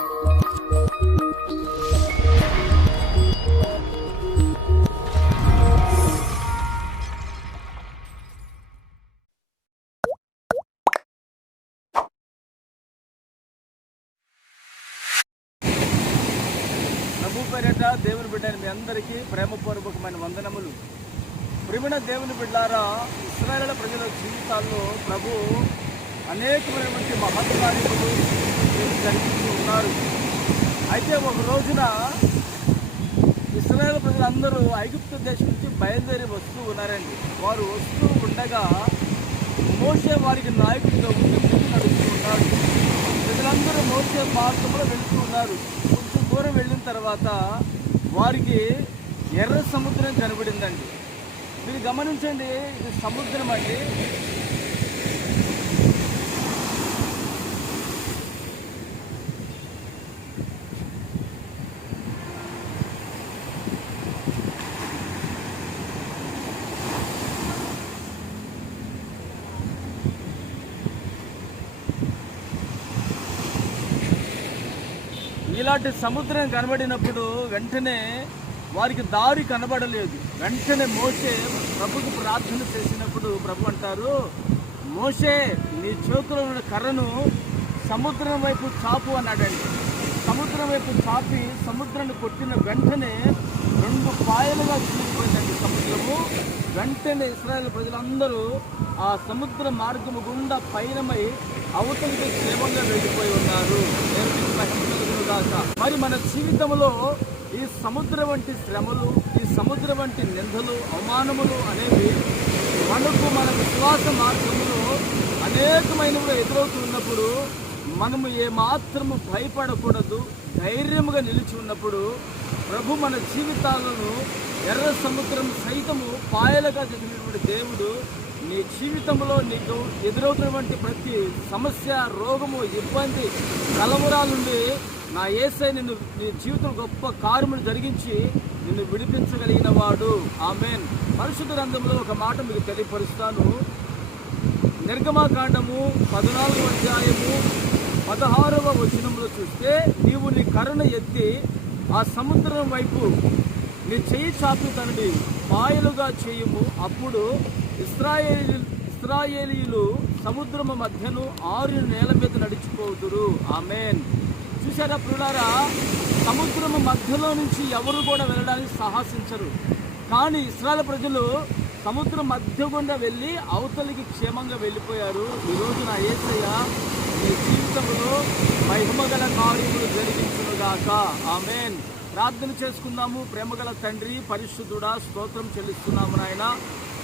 ప్రభు పేరిట దేవుని బిడ్డని మీ అందరికీ ప్రేమపూర్వకమైన వందనములు. ప్రియమైన దేవుని బిడ్డారా, ఇశ్రాయేలు ప్రజల జీవితాల్లో ప్రభు అనేకమైనటువంటి మహత్కార్యములు జరిగిస్తూ ఉన్నారు. అయితే ఒక రోజున ఇశ్రాయేలు ప్రజలందరూ ఐగుప్తు దేశం నుంచి బయలుదేరి వస్తూ ఉన్నారండి. వారు వస్తూ ఉండగా మోషే వారికి నాయకుడిగా ఉండి ముందు నడుస్తూ ఉన్నారు. ప్రజలందరూ మోషే మార్గంలో వెళుతూ ఉన్నారు. కొంచెం దూరం వెళ్ళిన తర్వాత వారికి ఎర్ర సముద్రం కనబడిందండి. మీరు గమనించండి, ఇది సముద్రం అండి. ఇలాంటి సముద్రం కనబడినప్పుడు వెంటనే వారికి దారి కనబడలేదు. వెంటనే మోషే ప్రభుకు ప్రార్థన చేసినప్పుడు ప్రభు అంటారు, మోషే నీ చేతిలో ఉన్న కర్రను సముద్రం వైపు చాపు అన్నాడండి. సముద్రం వైపు చాపి సముద్రాన్ని కొట్టిన వెంటనే 2 పాయలుగా చీలిపోయిందండి సముద్రము. వెంటనే ఇశ్రాయేలు ప్రజలందరూ ఆ సముద్ర మార్గము గుండా పయనమై అవతలికి క్షేమంగా వెళ్ళిపోయి ఉన్నారు. మరి మన జీవితంలో ఈ సముద్రం వంటి శ్రమలు, ఈ సముద్రం వంటి నిందలు, అవమానములు అనేవి మనకు మన విశ్వాస మార్గంలో అనేకమైనవి ఎదురవుతున్నప్పుడు మనము ఏమాత్రము భయపడకూడదు. ధైర్యముగా నిలిచి ఉన్నప్పుడు ప్రభు మన జీవితాలను ఎర్ర సముద్రం సైతము పాయలుగా చేసినటువంటి దేవుడు నీ జీవితంలో నీకు ఎదురవుతున్నటువంటి ప్రతి సమస్య, రోగము, ఇబ్బంది, కలవరాలుండి నా యేసయ్య నిన్ను నీ జీవితం గొప్ప కార్యములు జరిగించి నిన్ను విడిపించగలిగిన వాడు. ఆమేన్. పరిశుద్ధ గ్రంథంలో ఒక మాట మీకు తెలియపరుస్తాను. నిర్గమకాండము 14వ అధ్యాయము 16వ వచనంలో చూస్తే, నీవు నీ కర్రను ఎత్తి ఆ సముద్రం వైపు నీ చెయ్యి చాపి తనని పాయలుగా చేయుము. అప్పుడు ఇశ్రాయేలీయులు సముద్రము మధ్యను 6 నేల మీద నడిచిపోదురు. ఆమేన్. చూసారా ప్రియులారా, సముద్రము మధ్యలో నుంచి ఎవరు కూడా వెళ్ళడానికి సాహసించరు. కానీ ఇశ్రాయేలు ప్రజలు సముద్రం మధ్య గుండా వెళ్ళి అవతలికి క్షేమంగా వెళ్ళిపోయారు. ఈరోజు నా యేసయ్య నీ జీవితంలో మహిమగల కార్యములు జరిగించునుగాక. ఆమేన్. ప్రార్థన చేసుకుందాము. ప్రేమగల తండ్రి, పరిశుద్ధుడా, స్తోత్రం చెల్లిస్తున్నాము నాయన.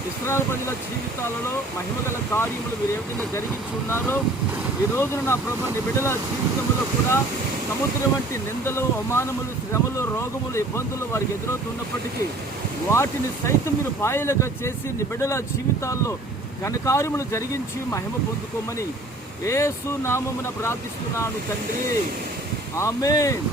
ఇశ్రాయేలు ప్రజల జీవితాలలో మహిమగల కార్యములు మీరు ఏ విధంగా జరిగించి ఉన్నారో ఈ రోజున నా ప్రభు నీ బిడ్డల జీవితంలో కూడా సముద్రం వంటి నిందలు, అవమానములు, శ్రమలు, రోగములు, ఇబ్బందులు వారికి ఎదురవుతున్నప్పటికీ వాటిని సైతం మీరు పాయలుగా చేసి నీ బిడ్డల జీవితాల్లో ఘనకార్యములు జరిగించి మహిమ పొందుకోమని యేసు నామమున ప్రార్థిస్తున్నాను తండ్రి. ఆమేన్.